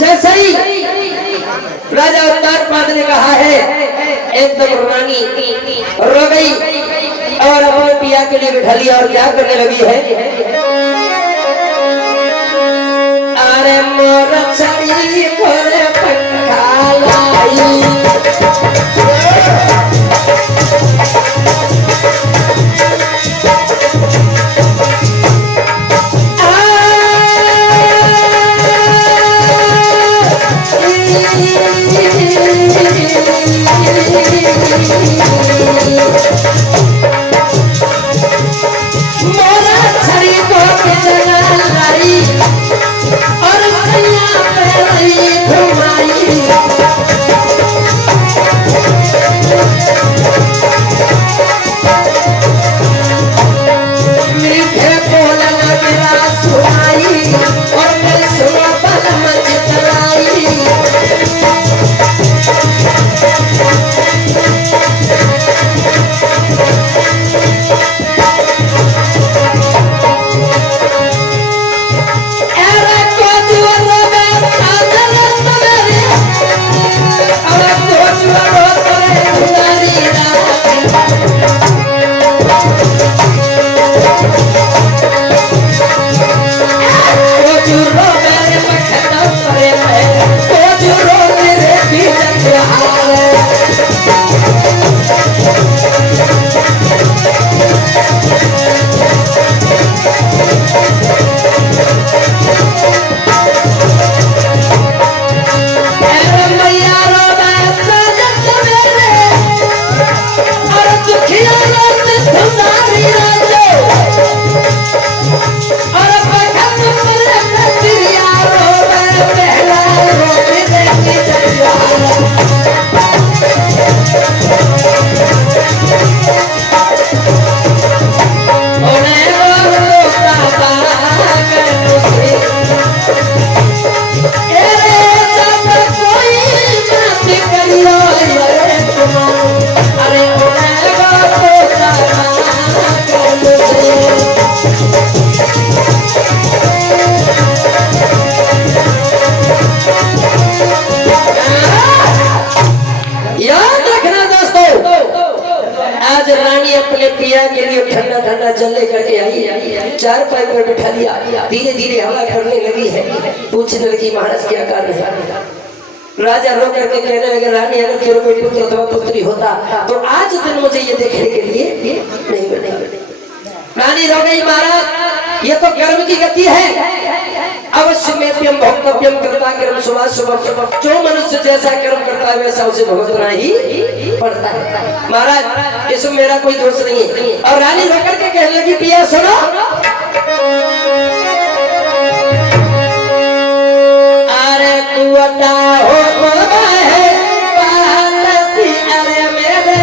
जैसे ही राजा उत्तानपाद ने कहा है एकदम रानी रो गई और अपने पिया के लिए बिठा लिया और क्या करने लगी है, अरे मोर छड़ी पर पंखा लाई, मोरा छड़ी को जगा लाई और भैया पैरी घुमाई, मीठे बोल मेरा सुनाई और मैं सुना बल मच चलाई, पिया के लिए ठंडा ठंडा जल लेकर के आई, चार पाई पर बिठा लिया, धीरे धीरे हवा करने लगी है, पूछने लगी महाराज क्या कारण है, राजा रो करके कहने लगे रानी अगर तेरे कोई पुत्र अथवा पुत्री होता तो आज दिन मुझे ये देखने के लिए नहीं मिलेगा। रानी रो गई महाराज ये तो कर्म की गति है, अवश्य में भोक्तव्यम करता कर्म शुभाशुभ शुभ, जो मनुष्य जैसा कर्म करता है वैसा उसे भुगतना ही पड़ता है। महाराज इसमें मेरा कोई दोष नहीं है। और रानी रो करके कहने लगी पिया सुनो, अरे कुआटा हो है पालती, अरे मेरे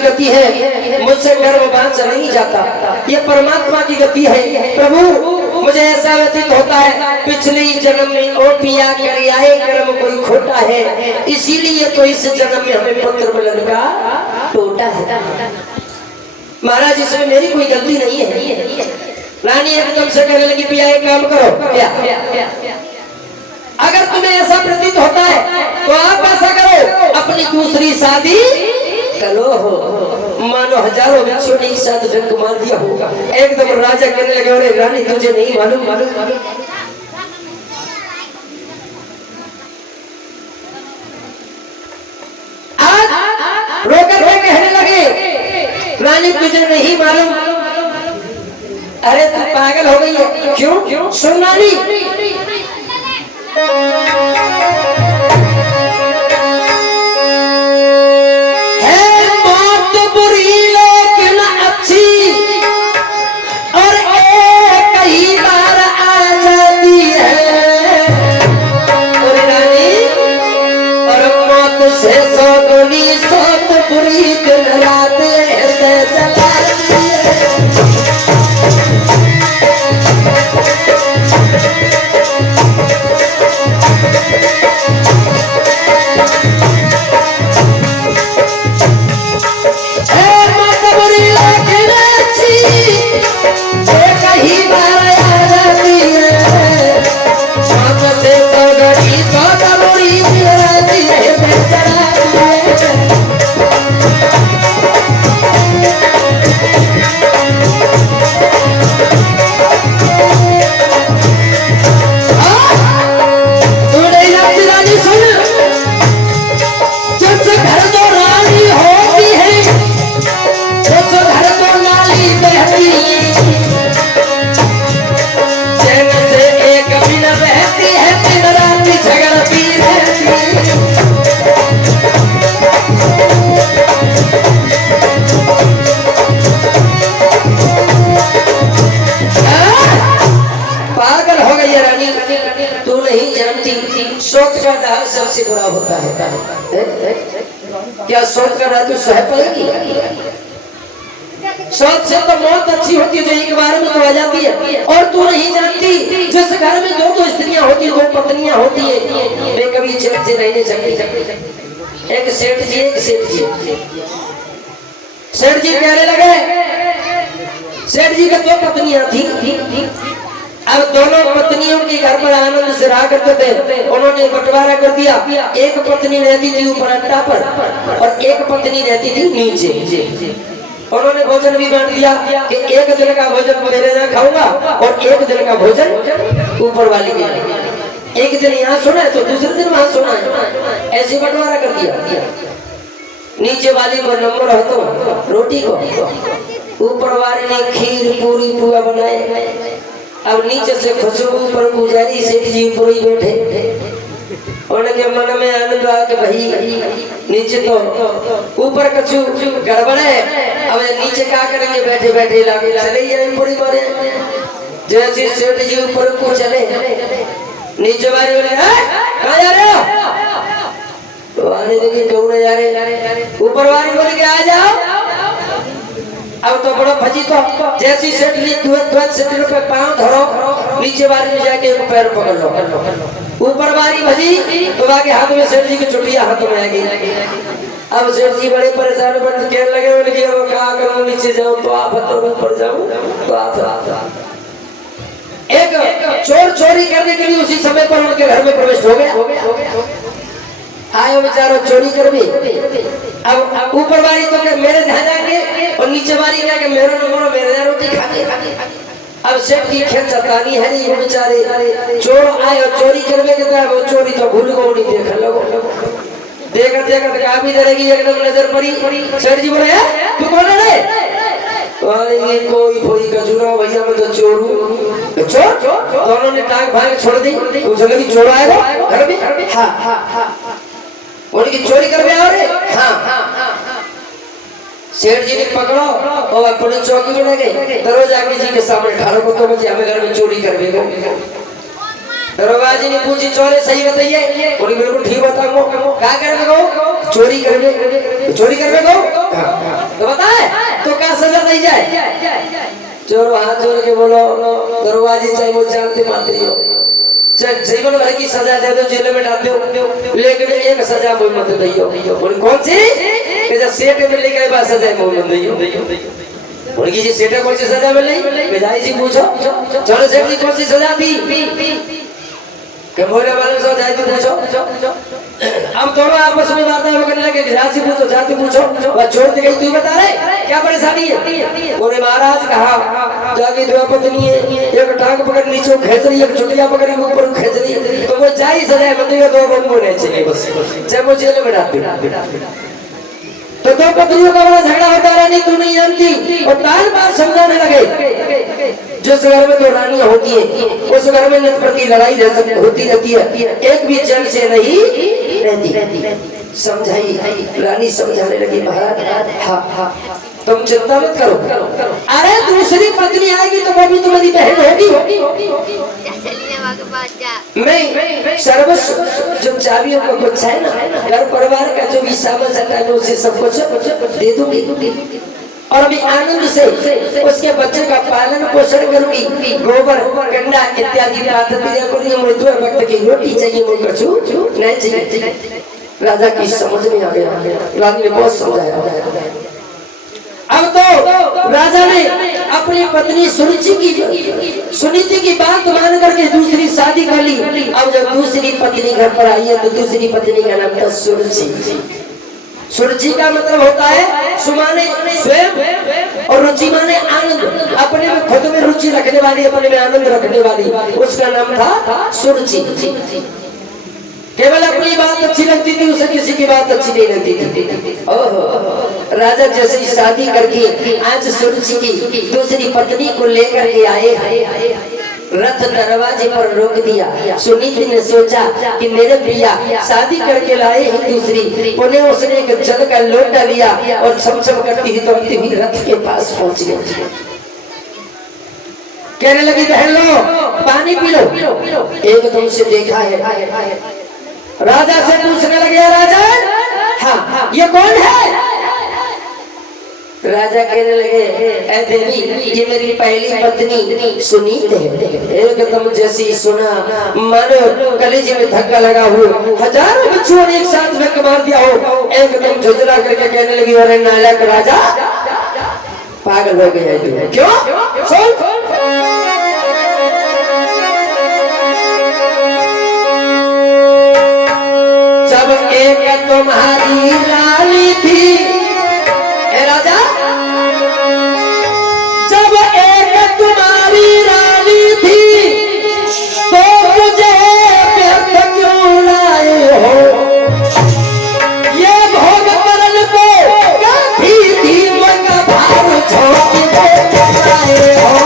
गति है, मुझसे गर्व बांध नहीं जाता, ये परमात्मा की गति है। प्रभु मुझे ऐसा व्यतीत होता है पिछले जन्म में ओ पिया कर आए कर्म कोई खोटा है, इसीलिए तो इस जन्म में हमें पुत्र मिलन का टोटा है। महाराज इसमें मेरी कोई गलती नहीं है। रानी एकदम से कहने लगी पिया एक काम करो, क्या अगर तुम्हें ऐसा प्रतीत होता है तो आप ऐसा करो अपनी दूसरी शादी करो हो। मानो हजारों भिक्षु ने एक साथ डंक मार दिया होगा। एकदम राजा कहने लगे अरे रानी तुझे नहीं मालूम आज रोकर के कहने लगे रानी तुझे नहीं मालूम। अरे तू पागल हो गई है। क्यों? सुन रानी सबसे बुरा होता है। क्या सोच कर रहा तू सह पाएगी? सोच से तो मौत अच्छी होती है जो एक बार में तो आ जाती है। और तू नहीं जानती जिस घर में दो स्त्रियां होती है, दो पत्नियां होती है, वे कभी चैन से रहने सकती। एक सेठ जी सेठ जी कहने लगे सेठ जी के दो पत्नियां थी। अब दोनों पत्नियों के घर पर आनंद से रहा करते थे। उन्होंने बंटवारा कर दिया। एक पत्नी रहती थी ऊपर अट्टा पर और एक पत्नी रहती थी नीचे। उन्होंने भोजन भी बांट दिया कि एक दिन का भोजन मेरे यहाँ खाऊंगा और एक दिन का भोजन ऊपर वाली के। एक दिन यहाँ सोना है तो दूसरे दिन वहां सोना है। ऐसे बंटवारा कर दिया। नीचे वाली को नंबर हो तो रोटी को, ऊपर वाले ने खीर पूरी पुआ बनाए। अब नीचे से खुशबू पर पुजारी सेठ जी ऊपर ही बैठे। उनके मन में आनंद आ कि भाई नीचे तो ऊपर कछु गड़बड़ है। अब नीचे क्या करेंगे बैठे बैठे लागे चले जाए पूरी मारे। जैसे सेठ जी ऊपर को चले नीचे वाले बोले कहाँ जा रहे हो? वाले देखिए क्यों नहीं जा रहे? ऊपर वाली बोले कि आ जाओ। अब तो बड़ा भजी तो जैसी सेठ जी तुरंत सेठ पे पांव धरो, नीचे वाली में जाके एक पैर पकड़ लो। ऊपर वाली भजी तो आगे हाथ में सेठ जी की चुटिया हाथ में आ गई। अब सेठ जी बड़े परेशान बन कहने लगे बोले अब क्या करूं, नीचे जाऊं तो आप ऊपर जाऊं तो आप। एक चोर चोरी करने के लिए उसी समय पर उनके घर में प्रवेश हो गया। आयो बेचारो चोरी कर भी। अब ऊपर वाली तो क्या मेरे ध्यान जाएंगे और नीचे वाली क्या कि मेरे नंबर मेरे रोटी खाने। अब सेठ की खेत चतानी है नहीं, वो बेचारे चोर आए और चोरी करने के बाद वो चोरी तो भूल गो नहीं देखा लगो देखा देखा तो काफी देगी एकदम नजर पड़ी। सेठ जी बोले तू कौन है? कोई कोई कचूरा भैया मैं तो चोर हूँ। चोर? दोनों ने टांग भाग छोड़ दी। उसे लगी चोर आएगा घर में। हाँ उनकी चोरी कर रहे। हाँ सेठ जी ने पकड़ो और अपने चौकी में लगे। दरोजा जी के सामने ठाड़ो को तो बच्चे हमें घर में चोरी करवे को। दरोगा जी ने पूछी चोरे सही बताइए? बोली बिल्कुल ठीक बताऊंगा। क्या करवे को? चोरी करवे को। तो बताए तो क्या सजा दी जाए? चोर हाथ जोड़ के बोलो दरोगा जी चाहे वो जानते मात्री हो, जीवन भर की सजा दे दो, जेल में डाल दो, लेकिन एक सजा मुझे मत दियो। बोली कौन सी? जब सेठ मिलने के बाद सजा मुझे मत दियो। बोली जी सेठ कौन सी सजा मिली? बेजाई जी पूछो। चलो सेठ जी कौन सी सजा दी? कि बोले वाले सो जाति पूछो। अब दोनों आपस में वार्ता करने लगे, जाति पूछो जाति पूछो। वह छोड़ के गई, तू बता रहे क्या परेशानी है? बोले महाराज कहा जाके दो पत्नी है, एक टांग पकड़ नीचे खींच रही, एक चुटिया पकड़ी ऊपर खींच रही, तो वो जाई सजाए मतलब दो बंद होने चाहिए बस, चाहे वो जेल में डाल। तो दो पत्नियों का बड़ा झगड़ा होता रहा, नहीं तू नहीं जानती, और बार बार समझाने लगे। जिस घर में दो रानियां होती है उस घर में नित प्रति लड़ाई होती रहती है, एक भी जन से नहीं रहती। समझाई रानी, समझाने लगी महाराज हाँ तुम चिंता मत करो, अरे दूसरी पत्नी आएगी तो वो भी तुम्हारी बहन होगी। नहीं, सर्वस्व जो चाबियों का कुछ है ना, घर परिवार का जो भी सामान है उसे सब कुछ दे दूंगी, और अभी आनंद से उसके बच्चे का पालन पोषण करूंगी। गोबर गंडा इत्यादि वक्त की रोटी चाहिए, नहीं चाहिए। राजा की समझ में आ गया, राजा ने बहुत समझाया। अब तो राजा ने अपनी पत्नी सुनीति की बात मान करके दूसरी शादी कर ली। अब जब दूसरी पत्नी घर पर आई है तो दूसरी पत्नी का नाम था सुरुचि। सुरुचि का मतलब होता है सुमाने स्वयं, और रुचि माने आनंद, अपने में खुद में रुचि रखने वाली, अपने में आनंद रखने वाली, उसका नाम था सुरुचि। केवल अपनी बात अच्छी लगती थी, उसे किसी की बात अच्छी नहीं लगती थी। ओहो, राजा जैसे शादी करके आज सुरुचि की दूसरी पत्नी को लेकर के आए, रथ दरवाजे पर रोक दिया। सुनीति ने सोचा कि मेरे प्रिया शादी करके लाए हैं दूसरी, उन्हें उसने एक जल का लोटा लिया और छमछम करती हुई दौड़ती हुई रथ के पास पहुंच गई। कहने लगी बहन लो पानी पी लो। एकदम से देखा है, राजा से पूछने लगे राजा हाँ ये कौन है? राजा कहने लगे ऐ देवी ये मेरी पहली पत्नी सुनीत है। एकदम जैसी सुना मानो कलेजे में धक्का लगा हो, हजारों बच्चों ने एक साथ में मार दिया हो। एकदम झुंझला करके कहने लगी अरे नालायक राजा, पागल हो गया है। क्यों? सुन जब एक तुम्हारी लाली थी राजा, जब एक तुम्हारी रानी थी तो मुझे व्यर्थ क्यों लाए हो? ये भोग करन को थी मगर भार छोड़ के लाए हो।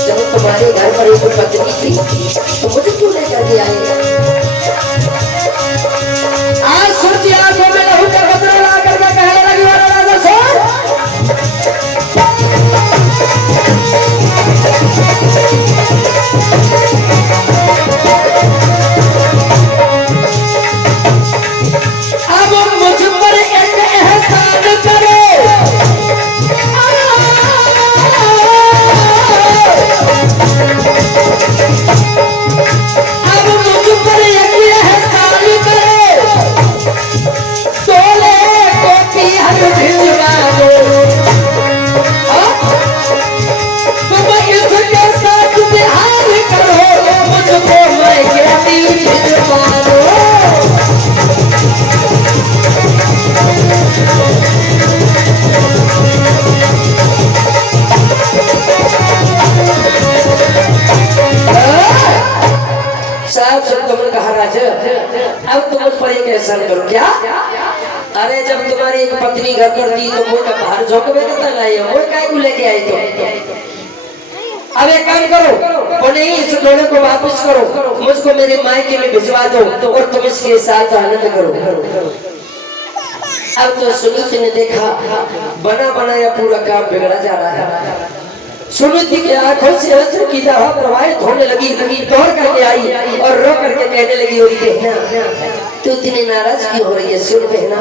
जब तुम्हारे घर पर एक पत्नी थी तो मुझे क्यों लेकर के आए? आज सूर्य आंखों में लहू का बदला ला करके कहने लगी राजा सो अब मुझ पर एक एहसान करो। अब मुझ पर एक एहसान करो, तोले को हर भिजवा दो। तुम इसके साथ बिहार करो, मुझको मैं कहती भिजवा दो। साहब सब तुमने कहा राजा अब तुम उस पर एक एहसान करो। क्या? अरे जब तुम्हारी एक पत्नी घर पर थी तो मुझे बाहर झोंकवे करता लाए हो, वो काय को लेके आए तो? अब एक काम करो, और नहीं इस लोड़े को वापस करो, मुझको मेरे मायके में भिजवा दो और तुम इसके साथ आनंद करो। अब तो सुनीति ने देखा बना बनाया पूरा काम बिगड़ा जा रहा है। सुनीति की आंखों से अश्रु की तरह प्रवाहित होने लगी, दौड़ करके आई और रो करके कहने लगी और बहना तू इतनी नाराज क्यों हो रही है? सुन बहना,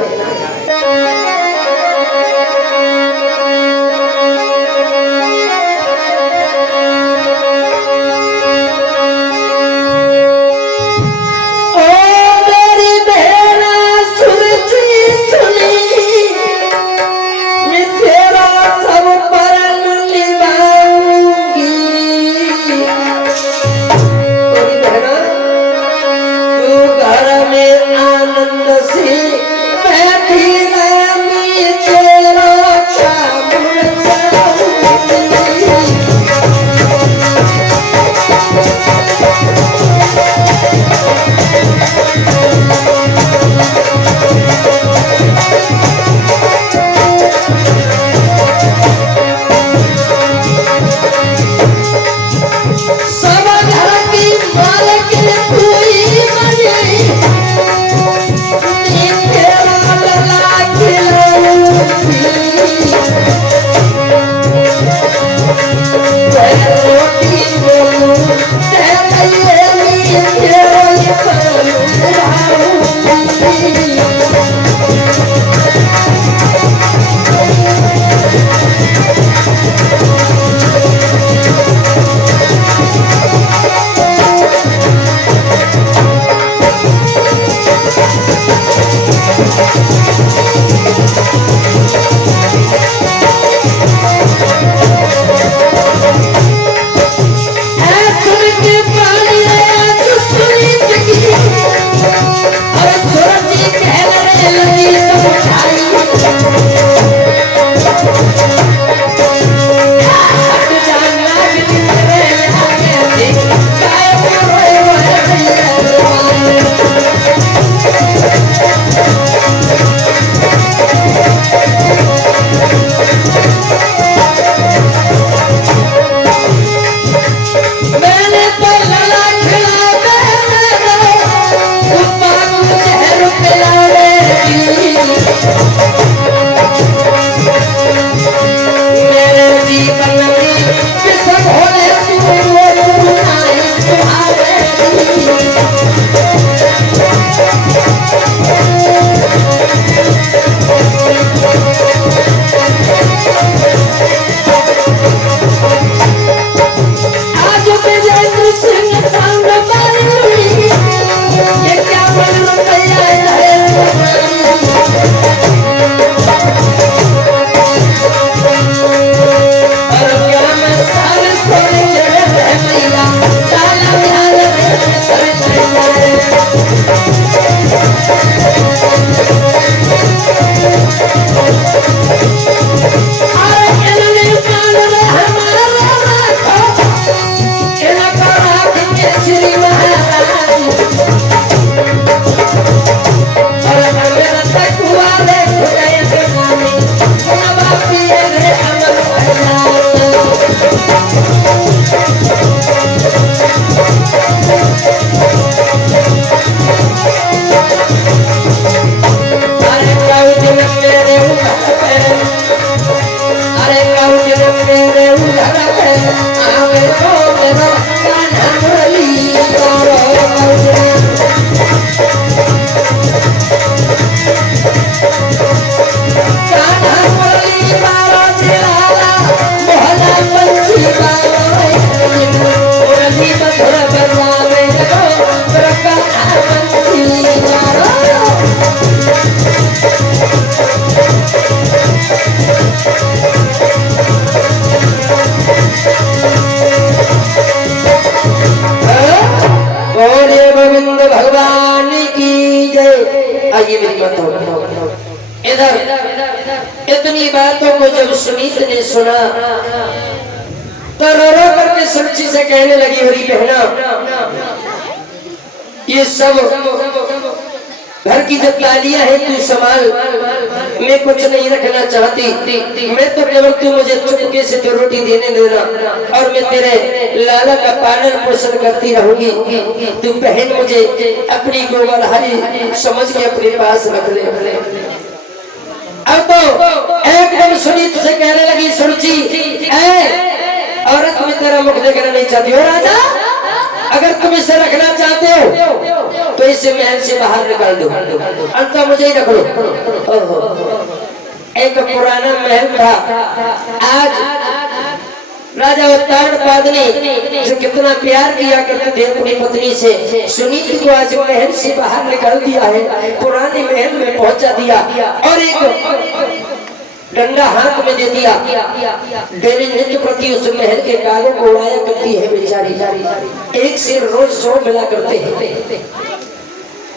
की बातों को जब सुनीत ने सुना तो रो रो करके सुरुचि से कहने लगी, होरी बहना, ये सब घर की जब तालियां हैं तू संभाल, मैं कुछ नहीं रखना चाहती, मैं तो केवल तू मुझे चुपके से तो रोटी देने देना और मैं तेरे लाला का पालन पोषण करती रहूंगी। तू बहन मुझे अपनी गोवालहारी समझ के अपने पास रख ले। अब तो एकदम सुनीत से कहने लगी, सुरुचि औरत में तेरा मुख देखना नहीं चाहती हो राजा, अगर तुम इसे रखना चाहते हो तो इसे महल से बाहर निकाल दो, अंत मुझे ही रख लो। एक पुराना महल था, आज राजा उत्तानपाद ने जो कितना प्यार किया करते थे अपनी पत्नी से, सुनीत को आज महल से बाहर निकाल दिया है, पुराने महल में पहुंचा दिया और एक डंडा हाथ में दे दिया। देवी नित्य प्रति उस महल के कालों को उड़ाया करती है बेचारी, एक से रोज 100 मिला करते हैं,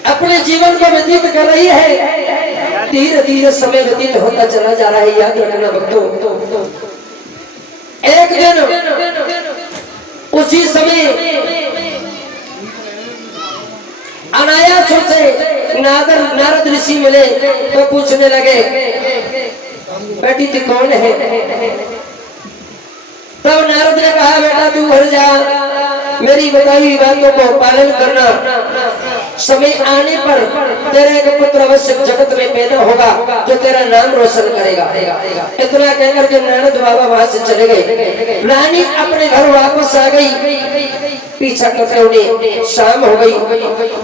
अपने जीवन को व्यतीत कर रही है। धीरे धीरे समय व्यतीत होता चला जा रहा है। याद रखना भक्तों, एक दिन उसी समय अनायास से नारद ऋषि मिले तो पूछने लगे, बेटी तू कौन है? तब नारद ने कहा, बेटा तू घर जा, मेरी बताई हुई बातों को पालन करना, समय आने पर तेरा एक पुत्र अवश्य जगत में पैदा होगा जो तेरा नाम रोशन करेगा। इतना कहकर के नारद बाबा वहां से चले गए। रानी अपने घर वापस आ गई, पीछा करते उन्हें शाम हो गई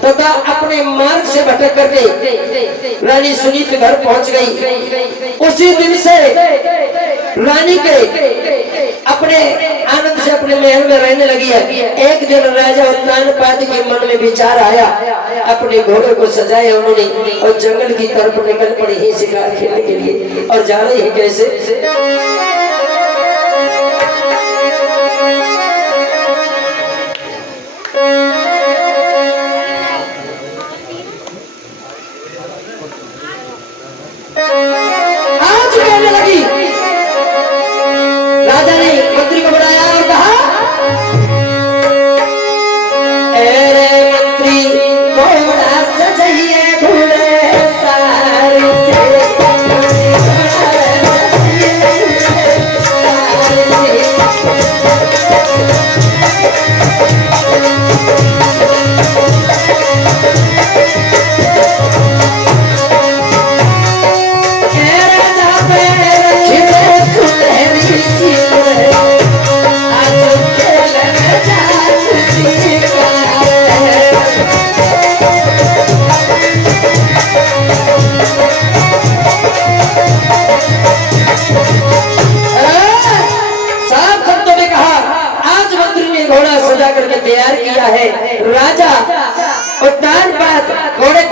तथा अपने मार्ग से भटक करके रानी सुनीत के घर पहुंच गई। उसी दिन से रानी के अपने आनंद से अपने महल में रहने लगी है। एक दिन राजा उत्तानपाद के मन में विचार आया, अपने घोड़े को सजाया उन्होंने और जंगल की तरफ निकल पड़ी ही शिकार खेलने के लिए। और जा रही है कैसे? आज कहने लगी, राजा ने मंत्री को बुलाया और कहा, अरे मंत्री घोड़ा सजाइए, घोड़े सारी तैयार किया है। राजा उत्तानपाद घोड़े